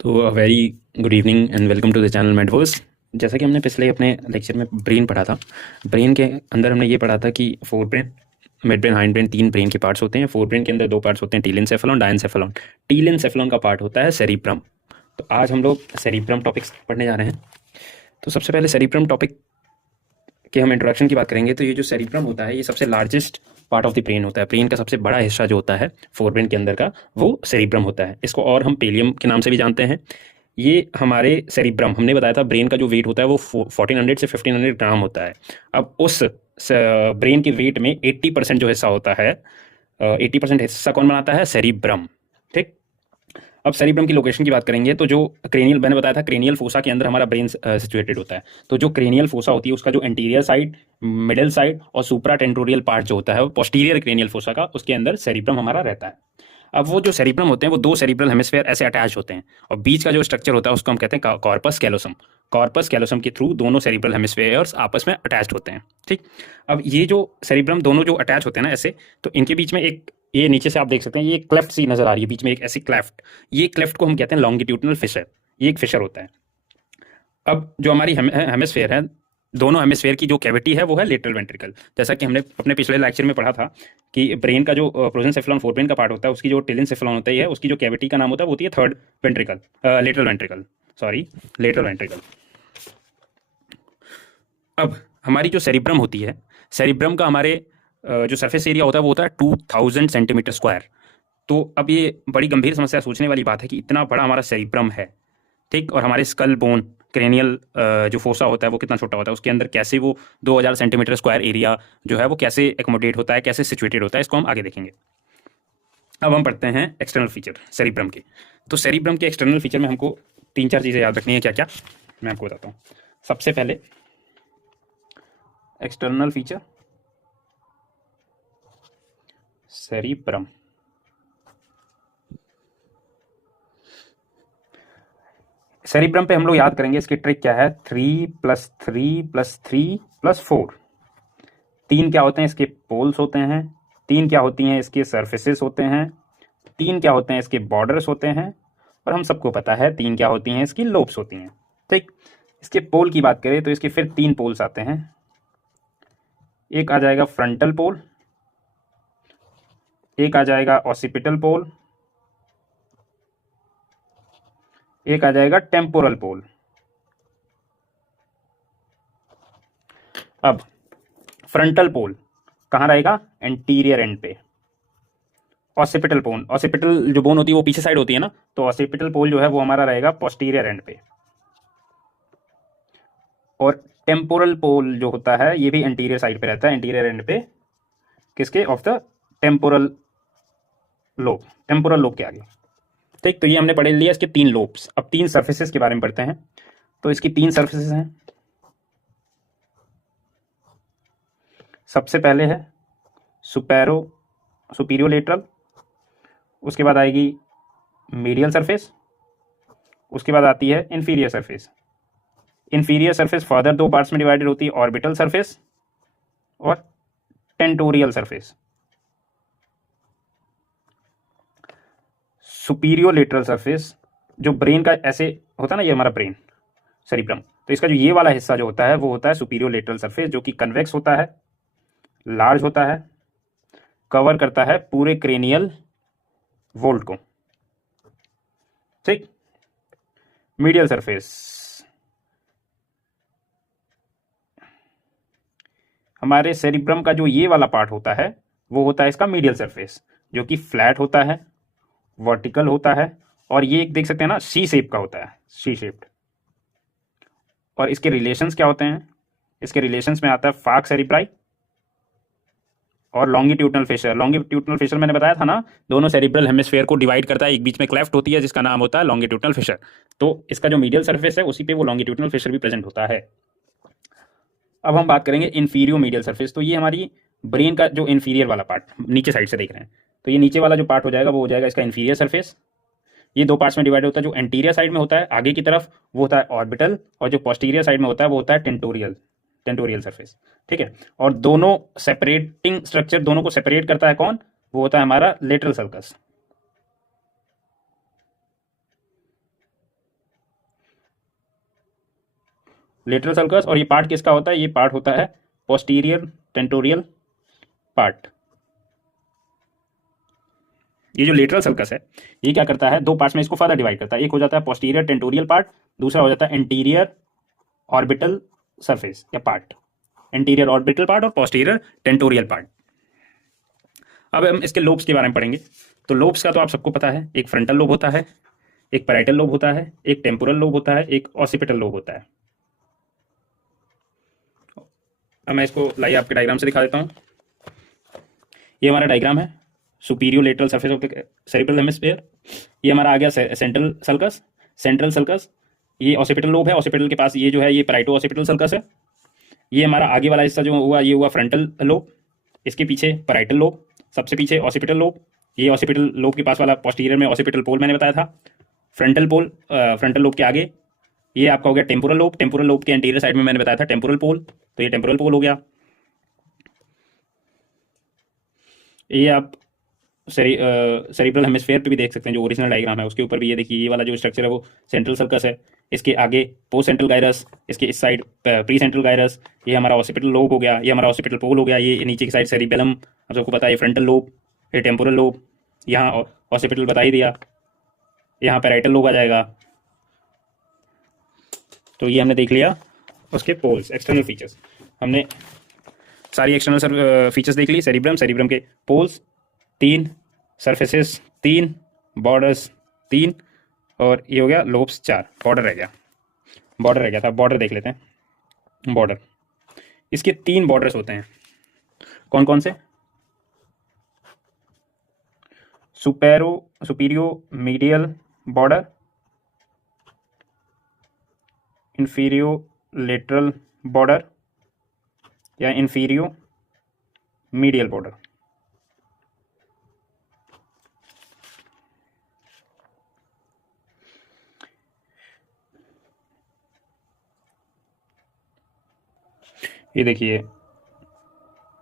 तो very good evening and welcome to the channel Medverse. जैसा कि हमने पिछले अपने लेक्चर में ब्रेन पढ़ा था। ब्रेन के अंदर हमने ये पढ़ा था कि fore brain, mid brain, hind brain, तीन ब्रेन के पार्ट्स होते हैं। फोर ब्रेन के अंदर दो पार्ट्स होते हैं, टीलेंसेफेलॉन, डायनसेफेलॉन। टीलेंसेफेलॉन का पार्ट होता है सेरिब्रम। तो आज हम लोग सेरिब्रम टॉपिक्स पढ़ने जा रहे हैं। तो सबसे पहले सेरिब्रम टॉपिक के हम इंट्रोडक्शन की बात करेंगे। तो ये जो सेरिब्रम होता है ये सबसे largest part of the brain होता है। ब्रेन का सबसे बड़ा हिस्सा जो होता है फोर ब्रेन के अंदर का, वो सेरिब्रम होता है। इसको और हम पेलियम के नाम से भी जानते हैं। ये हमारे सेरिब्रम, हमने बताया था ब्रेन का जो वेट होता है वो 1400 से 1500 ग्राम होता है। अब उस ब्रेन के वेट में 80% जो हिस्सा होता है, 80% हिस्सा कौन बनाता है? सेरिब्रम। ठीक। अब सेरिब्रम की लोकेशन की बात करेंगे तो जो क्रेनियल, मैंने बताया था क्रेनियल फोसा के अंदर हमारा ब्रेन सिचुएटेड होता है। तो जो क्रेनियल फोसा होती है उसका जो एंटीरियर साइड, मिडिल साइड और सुप्रा टेंटोरियल पार्ट जो होता है वो पोस्टीरियर क्रेनियल फोसा का, उसके अंदर सेरिब्रम हमारा रहता है। अब वो जो सेरिब्रम होते हैं वो दो सेरिब्रल हेमिस्फेयर ऐसे अटैच होते हैं और बीच का जो स्ट्रक्चर होता है उसको हम कहते हैं कॉर्पस कैलोसम। कॉर्पस कैलोसम के थ्रू दोनों सेरिब्रल हेमिस्फेयर्स आपस में अटैच्ड होते हैं। ठीक। अब ये जो सेरिब्रम दोनों जो अटैच होते हैं ना ऐसे, तो इनके बीच में एक, ये नीचे से आप देख सकते हैं, ये क्लेफ्ट सी नजर आ रही है बीच में, एक ऐसी क्लेफ्ट। ये क्लेफ्ट को हम कहते हैं लॉन्गिट्यूडनल फिशर। ये एक फिशर होता है। अब जो हमारी हेमिस्फेयर है, दोनों हेमिस्फेयर की जो कैविटी है वो है लेटरल वेंट्रिकल। जैसा कि हमने अपने पिछले लेक्चर में पढ़ा था कि ब्रेन का जो प्रोजेंसेफेलॉन फोर ब्रेन का पार्ट होता है, उसकी जो टेलेंसेफेलॉन होता है उसकी जो कैविटी का नाम होता है वो होती है third ventricle, lateral ventricle, sorry, lateral ventricle. अब हमारी जो सेरिब्रम होती है, सेरिब्रम का हमारे जो सरफेस एरिया होता है वो होता है 2000 सेंटीमीटर स्क्वायर। तो अब ये बड़ी गंभीर समस्या, सोचने वाली बात है कि इतना बड़ा हमारा सेरिब्रम है। ठीक। और हमारे स्कल बोन, क्रेनियल जो फोसा होता है वो कितना छोटा होता है, उसके अंदर कैसे वो 2000 सेंटीमीटर स्क्वायर एरिया जो है वो कैसे एकोमोडेट होता है, कैसे सिचुएटेड होता है, इसको हम आगे देखेंगे। अब हम पढ़ते हैं एक्सटर्नल फीचर सेरिब्रम के। तो सेरिब्रम के एक्सटर्नल फीचर में हमको तीन चार चीज़ें याद रखनी है। क्या क्या, मैं आपको बताता हूँ। सबसे पहले एक्सटर्नल फीचर सेरिब्रम। सेरिब्रम पे हम लोग याद करेंगे, इसकी ट्रिक क्या है, 3+3+3+4। तीन क्या होते हैं? इसके पोल्स होते हैं। तीन क्या होती हैं? इसके सर्फेसेस होते हैं। तीन क्या होते हैं? इसके बॉर्डर्स होते हैं। और हम सबको पता है तीन क्या होती हैं? इसकी लोब्स होती हैं। ठीक। इसके पोल की बात करें तो इसके फिर तीन पोल्स आते हैं। एक आ जाएगा फ्रंटल पोल, एक आ जाएगा ऑसिपिटल पोल, एक आ जाएगा टेम्पोरल पोल। अब फ्रंटल पोल कहाँ रहेगा? एंटीरियर एंड पे। ऑसिपिटल बोन, ऑसिपिटल जो बोन होती है वो पीछे साइड होती है ना, तो ऑसिपिटल पोल जो है वो हमारा रहेगा पोस्टीरियर एंड पे। और टेम्पोरल पोल जो होता है ये भी एंटीरियर साइड पे रहता है, एंटीरियर एंड पे, किसके? Of the temporal lobe, temporal lobe के आगे। ठीक। तो ये हमने पढ़ लिया इसके तीन लोब्स। अब तीन सर्फेसेस के बारे में पढ़ते हैं। तो इसकी तीन सर्फेसेस हैं। सबसे पहले है सुपीरियो लेटरल, उसके बाद आएगी मीडियल सरफेस, उसके बाद आती है inferior surface. Inferior surface further दो पार्ट्स में डिवाइडेड होती है, ऑर्बिटल सरफेस और टेंटोरियल सरफेस। सुपीरियो लेटरल सरफेस जो ब्रेन का ऐसे होता है ना, ये हमारा ब्रेन सेरिब्रम, तो इसका जो ये वाला हिस्सा जो होता है वो होता है सुपीरियो लेटरल सरफेस, जो कि कन्वेक्स होता है, लार्ज होता है, कवर करता है पूरे क्रेनियल वोल्ट को। ठीक। मीडियल सरफेस, हमारे सेरिब्रम का जो ये वाला पार्ट होता है वो होता है इसका मीडियल सरफेस, जो कि फ्लैट होता है, वर्टिकल होता है, और ये एक देख सकते हैं ना, सी शेप का होता है, सी शेप्ड। और इसके रिलेशंस क्या होते हैं? इसके रिलेशंस में आता है फाक सेरिब्राई और लॉन्गिट्यूडनल फिशर। लॉन्गिट्यूडनल फिशर मैंने बताया था ना, दोनों सेरिब्रल हेमिस्फेयर को डिवाइड करता है, एक बीच में क्लेफ्ट होती है जिसका नाम होता है लॉन्गिट्यूडनल फिशर। तो इसका जो मीडियल सरफेस है उसी पे वो लॉन्गिट्यूडनल फिशर भी प्रेजेंट होता है। अब हम बात करेंगे इन्फीरियो मीडियल सरफेस। तो ये हमारी ब्रेन का जो इन्फीरियर वाला पार्ट, नीचे साइड से देख रहे हैं, तो ये नीचे वाला जो पार्ट हो जाएगा वो हो जाएगा इसका इन्फीरियर सरफेस। ये दो पार्ट्स में डिवाइड होता है। जो एंटीरियर साइड में होता है आगे की तरफ वो होता है ऑर्बिटल, और जो पोस्टीरियर साइड में होता है वो होता है टेंटोरियल, टेंटोरियल सरफेस। ठीक है। और दोनों सेपरेटिंग स्ट्रक्चर, दोनों को सेपरेट करता है कौन? वो होता है हमारा लेटरल सर्कस। लेटरल सल्कस, और ये पार्ट किसका होता है? ये पार्ट होता है पोस्टीरियर टेंटोरियल पार्ट। ये जो लेटरल सल्कस है ये क्या करता है, दो पार्ट्स में इसको फर्दर डिवाइड करता है। एक हो जाता है पोस्टीरियर टेंटोरियल पार्ट, दूसरा हो जाता है एंटीरियर ऑर्बिटल सरफेस या पार्ट। एंटीरियर ऑर्बिटल पार्ट और पोस्टीरियर टेंटोरियल पार्ट। अब हम इसके लोब्स के बारे में पढ़ेंगे। तो लोब्स का तो आप सबको पता है, एक फ्रंटल लोब होता है, एक पैराइटल लोब होता है, एक टेम्पोरल लोब होता है, एक ऑसिपिटल लोब होता है। अब मैं इसको लाइए आपके डायग्राम से दिखा देता हूँ। ये हमारा डायग्राम है, superior lateral surface of the cerebral hemisphere. ये हमारा आ गया सेंट्रल सल्कस, सेंट्रल सल्कस। ये ऑसिपिटल लोब है, ऑसिपिटल के पास ये जो है ये पैराइटो ऑसिपिटल सल्कस है। ये हमारा आगे वाला हिस्सा जो हुआ ये हुआ फ्रंटल लोब, इसके पीछे पैराइटल लोब, सबसे पीछे ऑसिपिटल लोब। ये ऑसिपिटल लोब के पास वाला पोस्टीरियर में ऑसिपिटल पोल मैंने बताया था। फ्रंटल पोल, फ्रंटल लोब के आगे ये आपका हो गया टेम्पोरल लोब। टेम्पोरल लोब के एंटीरियर साइड में मैंने बताया था टेम्पोरल पोल, तो ये टेम्पोरल पोल हो गया। ये आप सेरिब्रल हेमिस्फीयर पे भी देख सकते हैं, जो ओरिजिनल डायग्राम है उसके ऊपर भी ये देखिए, ये वाला जो स्ट्रक्चर है वो सेंट्रल सर्कस है। इसके आगे पोस्ट सेंट्रल गायरस, इसके इस साइड प्री सेंट्रल गायरस। ये हमारा ऑसिपिटल लोब हो गया, ये हमारा ऑसिपिटल पोल हो गया। ये नीचे की साइड सेरिबेलम, आप सबको पता है, ये फ्रंटल लोब, ये टेम्पोरल लोब। यहाँ ऑसिपिटल बता ही दिया, यहाँ पैराइटल लोब आ जाएगा। तो ये हमने देख लिया उसके पोल्स, एक्सटर्नल फीचर्स। हमने सारी एक्सटर्नल फीचर्स देख ली। सेरिब्रम, सेरिब्रम के पोल्स 3, सरफेसेस 3, बॉर्डर्स 3, और ये हो गया लोब्स 4। बॉर्डर रह गया, बॉर्डर रह गया था। बॉर्डर देख लेते हैं। बॉर्डर, इसके 3 बॉर्डर्स होते हैं। कौन कौन से? सुपीरियो medial border, inferolateral border या इंफीरियो मीडियल बॉर्डर। ये देखिए,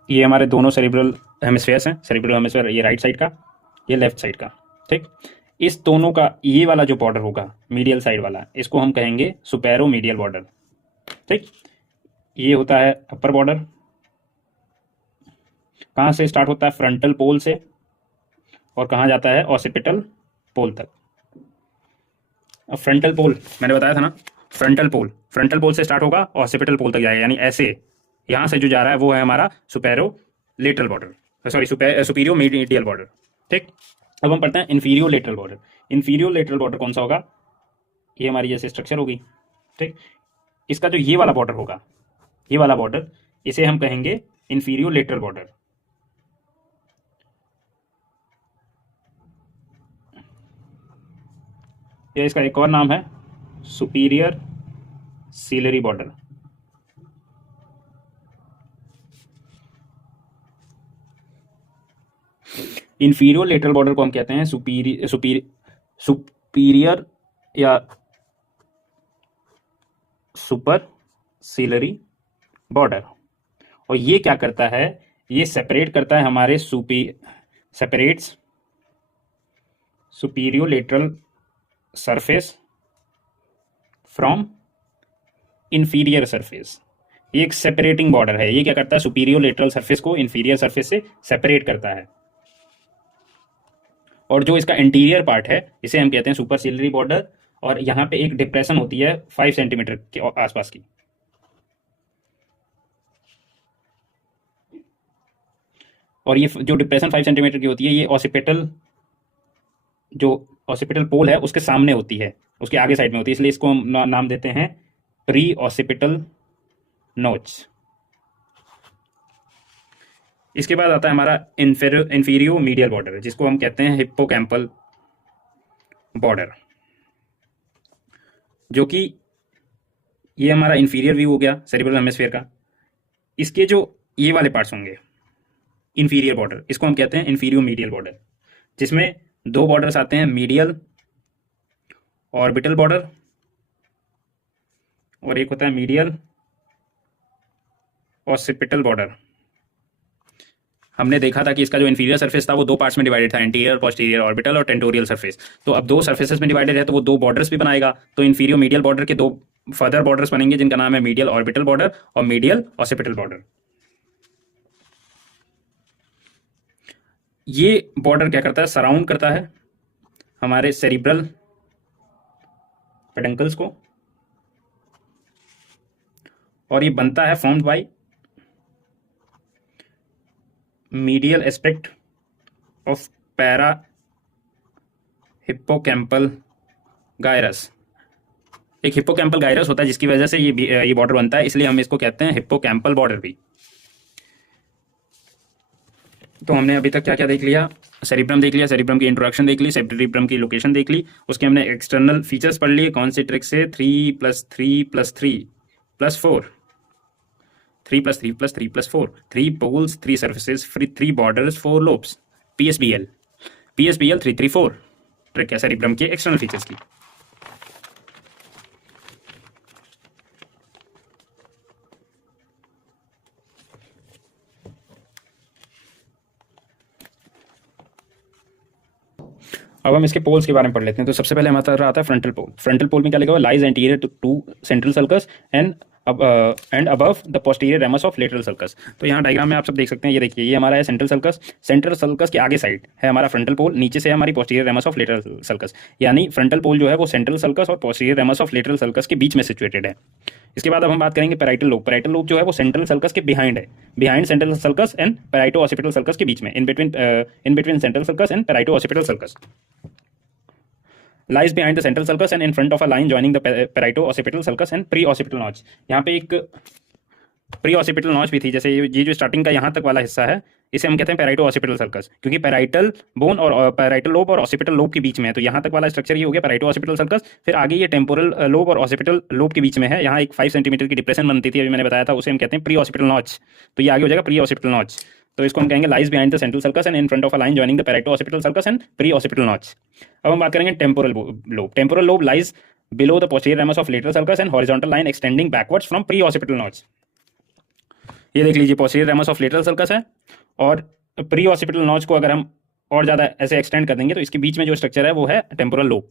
ये हमारे दोनों सेरिब्रल हेमिस्फीयर्स हैं। सेरिब्रल हेमिस्फीयर ये राइट साइड का, ये लेफ्ट साइड का, ठीक। इस दोनों का ये वाला जो बॉर्डर होगा मीडियल साइड वाला, इसको हम कहेंगे सुपेरो मीडियल बॉर्डर, ठीक। ये होता है अपर बॉर्डर। कहाँ से स्टार्ट होता है? फ्रंटल पोल से, और कहाँ जाता है? ऑसिपिटल पोल तक। अब फ्रंटल पोल मैंने बताया था ना, फ्रंटल पोल से स्टार्ट होगा, ऑसिपिटल पोल तक जाएगा। यानी ऐसे यहाँ से जो जा रहा है वो है हमारा superolateral border, sorry superomedial border, ठीक। अब हम पढ़ते हैं inferolateral border. Inferolateral border कौन सा होगा? ये हमारी जैसे स्ट्रक्चर होगी, ठीक। इसका जो ये वाला बॉर्डर होगा, ये वाला बॉर्डर, इसे हम कहेंगे इंफीरियो लेटरल बॉर्डर। या इसका एक और नाम है superior ciliary border. Inferior lateral border को हम कहते हैं सुपीरियर या सुपर सीलरी बॉर्डर। और ये क्या करता है? ये सेपरेट करता है हमारे separates superior lateral surface from inferior surface. ये एक सेपरेटिंग बॉर्डर है। ये क्या करता है? सुपीरियर लेटरल सरफेस को इंफीरियर सरफेस से सेपरेट करता है। और जो इसका इंटीरियर पार्ट है इसे हम कहते हैं सुपर सीलरी बॉर्डर। और यहाँ पे एक डिप्रेशन होती है 5 सेंटीमीटर के आसपास की। और ये जो डिप्रेशन 5 सेंटीमीटर की होती है, ये ऑसिपिटल पोल है उसके सामने होती है, उसके आगे साइड में होती है, इसलिए इसको हम नाम देते हैं प्री ऑसिपिटल नोच। इसके बाद आता है हमारा इंफीरियो मीडियल बॉर्डर, जिसको हम कहते हैं हिप्पोकैम्पल बॉर्डर, जो कि ये हमारा इंफीरियर व्यू हो गया सेरिब्रल हेमिस्फीयर का। इसके जो ये वाले पार्ट्स होंगे इंफीरियर बॉर्डर, इसको हम कहते हैं इंफीरियो मीडियल बॉर्डर, जिसमें 2 बॉर्डर्स आते हैं, मीडियल ऑर्बिटल बॉर्डर और एक होता है मीडियल ऑसिपिटल बॉर्डर। हमने देखा था कि इसका जो इंफीरियर सरफेस था वो 2 पार्ट्स में डिवाइडेड था, एंटीरियर, पोस्टीरियर ऑर्बिटल और टेंटोरियल सरफेस। तो अब 2 सरफेसेस में डिवाइडेड है तो वो 2 बॉर्डर्स भी बनाएगा। तो इंफीरियर मीडियल बॉर्डर के 2 फर्दर बॉर्डर्स बनेंगे जिनका नाम है मीडियल ऑर्बिटल बॉर्डर और मीडियल ऑसिपिटल बॉर्डर। ये बॉर्डर क्या करता है, सराउंड करता है हमारे सेरिब्रल पेडंकल्स को, और ये बनता है formed by medial aspect of para hippocampal gyrus. एक हिप्पोकैम्पल गायरस होता है जिसकी वजह से ये बॉर्डर बनता है, इसलिए हम इसको कहते हैं हिप्पोकैम्पल बॉर्डर भी। तो हमने अभी तक क्या क्या देख लिया, सेरिब्रम देख लिया, सेरिब्रम की इंट्रोडक्शन देख ली, सेरिब्रम की लोकेशन देख ली, उसके हमने एक्सटर्नल फीचर्स पढ़ लिए, कौन से ट्रिक से 3+3+3+4 3+3+3+4 3 poles 3 surfaces 3 borders 4 lobes PSBL 334 trick है सेरिब्रम के एक्सटर्नल फीचर्स की। अब हम इसके पोल्स के बारे में पढ़ लेते हैं। तो सबसे पहले हमारा आता है फ्रंटल पोल। फ्रंटल पोल में क्या लिखा हुआ है, lies anterior to central sulcus and above the posterior ramus of lateral sulcus. तो यहाँ डायग्राम में आप सब देख सकते हैं, ये देखिए ये हमारा है सेंट्रल सर्कस। सेंट्रल सर्कस के आगे साइड है हमारा फ्रंटल पोल, नीचे से है हमारी posterior ramus of lateral circus. यानी फ्रंटल पोल जो है वो सेंट्रल सर्कस और posterior ramus of lateral circus के बीच में सिचुएटेड है। इसके बाद अब हम बात करेंगे पैराइटल लोब। पैराइटल लोब जो है वो सेंट्रल सर्कस के बिहाइंड है, behind central sulcus and पैराइटो occipital circus के बीच में, in between central sulcus and पैराइटो occipital circus. Lies behind the central sulcus and in front of a line joining the parieto-occipital sulcus and pre-occipital notch। यहाँ पे एक pre-occipital notch भी थी, जैसे ये जो स्टार्टिंग का यहाँ तक वाला हिस्सा है इसे हम कहते हैं पैराइटो-ऑसिपिटल सर्कस, क्योंकि पैराइटल बोन और पैराइटल लोब और ऑसिपिटल लोब के बीच में है। तो यहाँ तक वाला स्ट्रक्चर ये हो गया पैराइटो-ऑसिपिटल सर्कस। फिर आगे ये टेम्पोरल लोब और ऑसिपिटल लोब के बीच में है, यहाँ एक 5 सेंटीमीटर की डिप्रेशन बनती थी, अभी मैंने बताया था, उसे हम कहते हैं प्री-ऑसिपिटल नॉच। तो ये आगे हो जाएगा प्री-ऑसिपिटल नॉच। तो इसको हम कहेंगे lies behind the central sulcus and in front of a line joining the parieto-occipital sulcus and pre-occipital notch. अब हम बात करेंगे temporal lobe. Temporal lobe lies below the posterior ramus of lateral sulcus and horizontal line extending backwards from pre-occipital notch. ये देख लीजिए posterior ramus of lateral sulcus है, और pre-occipital notch को अगर हम और ज़्यादा ऐसे एक्सटेंड कर देंगे तो इसके बीच में जो स्ट्रक्चर है वो है टेम्पोरल लोब।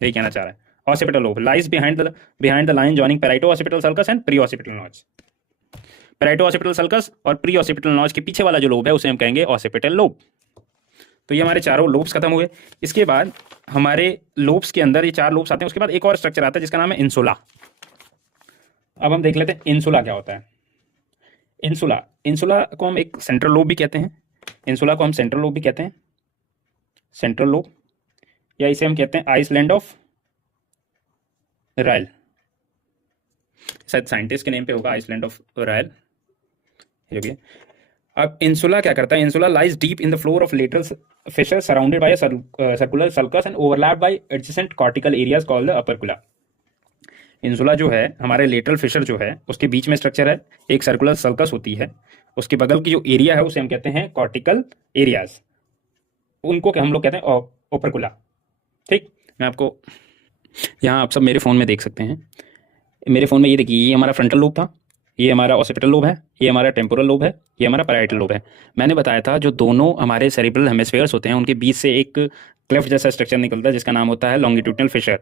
यही कहना चाह रहा है। Occipital lobe lies behind the line joining पैराइटो-ऑसिपिटल sulcus and pre-occipital notch. पैराइटो-ऑसिपिटल circus और प्री-ऑसिपिटल नॉच के पीछे वाला जो लोब है उसे हम कहेंगे ऑसिपिटल लोब। तो ये हमारे चारों लोब्स खत्म हुए। इसके बाद हमारे लोब्स के अंदर ये 4 लोब्स आते हैं, उसके बाद एक और स्ट्रक्चर आता है जिसका नाम है इंसुला। अब हम देख लेते हैं इंसुला क्या होता है। इंसुला को हम एक सेंट्रल लोब भी कहते हैं, इंसुला को हम सेंट्रल लोब भी कहते हैं, सेंट्रल लोब, या इसे हम कहते हैं आइसलैंड ऑफ रायल। शायद साइंटिस्ट के नेम पे होगा आइसलैंड ऑफ रायल। अब इंसुला क्या करता है, insula lies deep in the floor of lateral fissure surrounded by circular sulcus and overlapped by adjacent cortical areas called the opercula. Insula जो है हमारे लेटरल फिशर जो है उसके बीच में स्ट्रक्चर है, एक सर्कुलर सर्कस होती है, उसके बगल की जो एरिया है उसे हम कहते हैं कॉर्टिकल एरियाज, उनको हम लोग कहते हैं ओपरकुला। ठीक, मैं आपको यहाँ आप सब मेरे फ़ोन में देख सकते हैं, मेरे फ़ोन में ये देखिए, ये हमारा फ्रंटल लोब था, ये हमारा ऑसिपिटल लोब है, ये हमारा टेम्पोरल लोब है, ये हमारा पैराइटल लोब है। मैंने बताया था जो दोनों हमारे सेरिब्रल हेमिस्फेयर्स होते हैं उनके बीच से एक क्लेफ्ट जैसा स्ट्रक्चर निकलता है जिसका नाम होता है लॉन्गिट्यूडनल फिशर।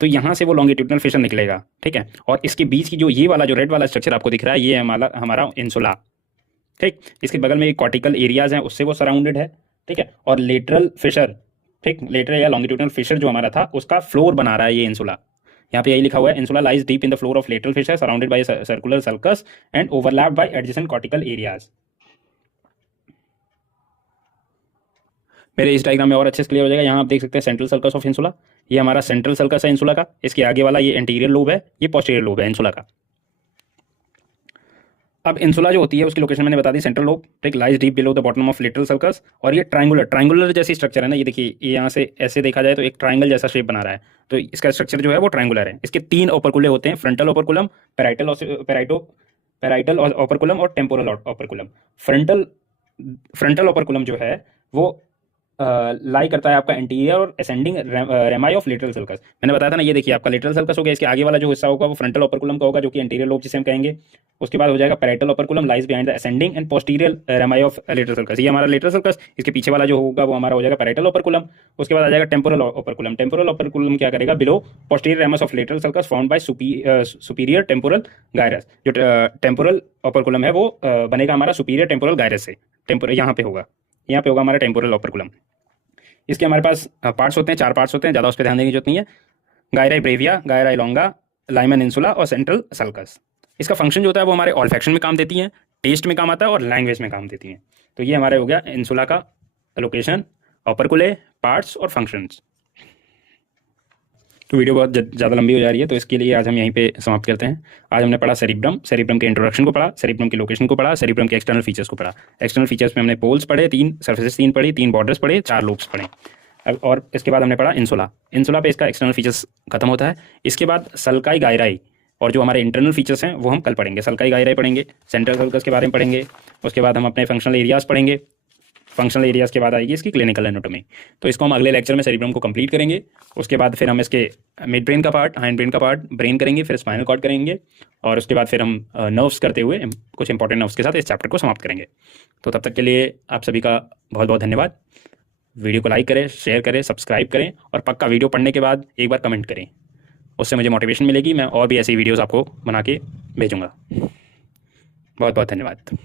तो यहाँ से वो लॉन्गिट्यूडनल फिशर निकलेगा, ठीक है। और इसके बीच की जो ये वाला जो रेड वाला स्ट्रक्चर आपको दिख रहा है ये हमारा इंसुला, ठीक। इसके बगल में एक कॉर्टिकल एरियाज हैं उससे वो सराउंडेड है, ठीक है। और लेटरल फिशर, ठीक, लेटरल या लॉन्गिट्यूडनल फिशर जो हमारा था उसका फ्लोर बना रहा है ये इंसुला। यहाँ पे यही लिखा हुआ है, insula lies deep in the floor of lateral fissure surrounded by circular sulcus and overlapped by adjacent cortical areas. मेरे इस डायग्राम में और अच्छे से क्लियर हो जाएगा। यहाँ आप देख सकते हैं सेंट्रल सर्कस ऑफ इंसुला, ये हमारा सेंट्रल सर्कस है इंसुला का, इसके आगे वाला ये एंटीरियर लोब है, ये पोस्टीरियर लोब है इंसुला का। अब इंसुला जो होती है उसकी लोकेशन मैंने बता दी, सेंट्रल लोब, ठीक, lies deep below the bottom of lateral circus. और ये ट्रायंगुलर जैसी स्ट्रक्चर है ना, ये देखिए, ये यहाँ से ऐसे देखा जाए तो एक ट्रायंगल जैसा शेप बना रहा है, तो इसका स्ट्रक्चर जो है वो ट्रायंगुलर है। इसके 3 ओपरकुले होते हैं, फ्रंटल ओपरकुलम, पैराइटल ओपरकुलम और टेम्पोरल ओपरकुलम। फ्रंटल ओपरकुलम जो है वो लाई करता है आपका एंटीरियर और असेंडिंग रेमाई ऑफ लेटरल सल्कस। मैंने बताया था ना, ये देखिए आपका लेटरल सल्कस हो गया, इसके आगे वाला जो हिस्सा होगा वो फ्रंटल ओपर्कुलम का होगा, जो कि एंटीरियर लोब जिसे हम कहेंगे। उसके बाद हो जाएगा parietal operculum lies behind the ascending and posterior rami of lateral sulcus. ये हमारा लेटरल सल्कस, इसके पीछे वाला जो होगा वो हमारा हो जाएगा पैरेटल ओपर्कुलम। उसके बाद आ जाएगा टेम्पोरल ओपर्कुलम। टेम्पोरल ओपर्कुलम क्या करेगा, below posterior ramus of lateral sulcus found by superior temporal gyrus. जो टेम्पोरल ओपर्कुलम है वो बनेगा हमारा सुपीरियर टेम्पोरल गायरस से। टेम्पोरल यहाँ पे होगा हमारा टेम्पोरल ओपर्कुलम। इसके हमारे पास पार्ट्स होते हैं, 4 पार्ट्स होते हैं, ज़्यादा उस पर ध्यान देने की जरूरत नहीं है। गायराई ब्रेविया, गायराई लॉन्गा, लाइमन इंसुला और सेंट्रल सल्कस। इसका फंक्शन जो होता है वो हमारे ऑल्फैक्शन में काम देती है, टेस्ट में काम आता है और लैंग्वेज में काम देती है। तो ये हमारे हो गया इंसुला का लोकेशन, ओपर्कुले, पार्ट्स और फंक्शंस। तो वीडियो बहुत ज़्यादा लंबी हो जा रही है, तो इसके लिए आज हम यहीं पे समाप्त करते हैं। आज हमने पढ़ा सेरिब्रम, सेरिब्रम के इंट्रोडक्शन को पढ़ा, सेरिब्रम की लोकेशन को पढ़ा, सेरिब्रम के एक्सटर्नल फीचर्स को पढ़ा। एक्सटर्नल फीचर्स में हमने पोल्स पढ़े, 3 सर्फेसेस 3 पढ़ी, 3 बॉर्डर्स पढ़े, 4 लूप्स पढ़े। और इसके बाद हमने पढ़ा इंसुला। इंसुला पे इसका एक्सटर्नल फीचर्स खत्म होता है। इसके बाद सल्काई गायराई और जो हमारे इंटरनल फीचर्स हैं वो हम कल पढ़ेंगे। सल्काई गायराई पढ़ेंगे, सेंट्रल सल्कस के बारे में पढ़ेंगे। उसके बाद हम अपने फंक्शनल एरियाज पढ़ेंगे। फंक्शनल एरियाज के बाद आएगी इसकी क्लिनिकल एनाटॉमी। तो इसको हम अगले लेक्चर में सेरिब्रम को कंप्लीट करेंगे। उसके बाद फिर हम इसके मिड ब्रेन का पार्ट, हाइंड ब्रेन का पार्ट, ब्रेन करेंगे, फिर स्पाइनल कॉर्ड करेंगे और उसके बाद फिर हम नर्व्स करते हुए कुछ इंपॉर्टेंट नर्व्स के साथ इस चैप्टर को समाप्त करेंगे। तो तब तक के लिए आप सभी का बहुत बहुत धन्यवाद। वीडियो को लाइक करें, शेयर करें, सब्सक्राइब करें और पक्का वीडियो पढ़ने के बाद एक बार कमेंट करें, उससे मुझे मोटिवेशन मिलेगी। मैं और भी ऐसी वीडियोज़ आपको बना के भेजूँगा। बहुत बहुत धन्यवाद।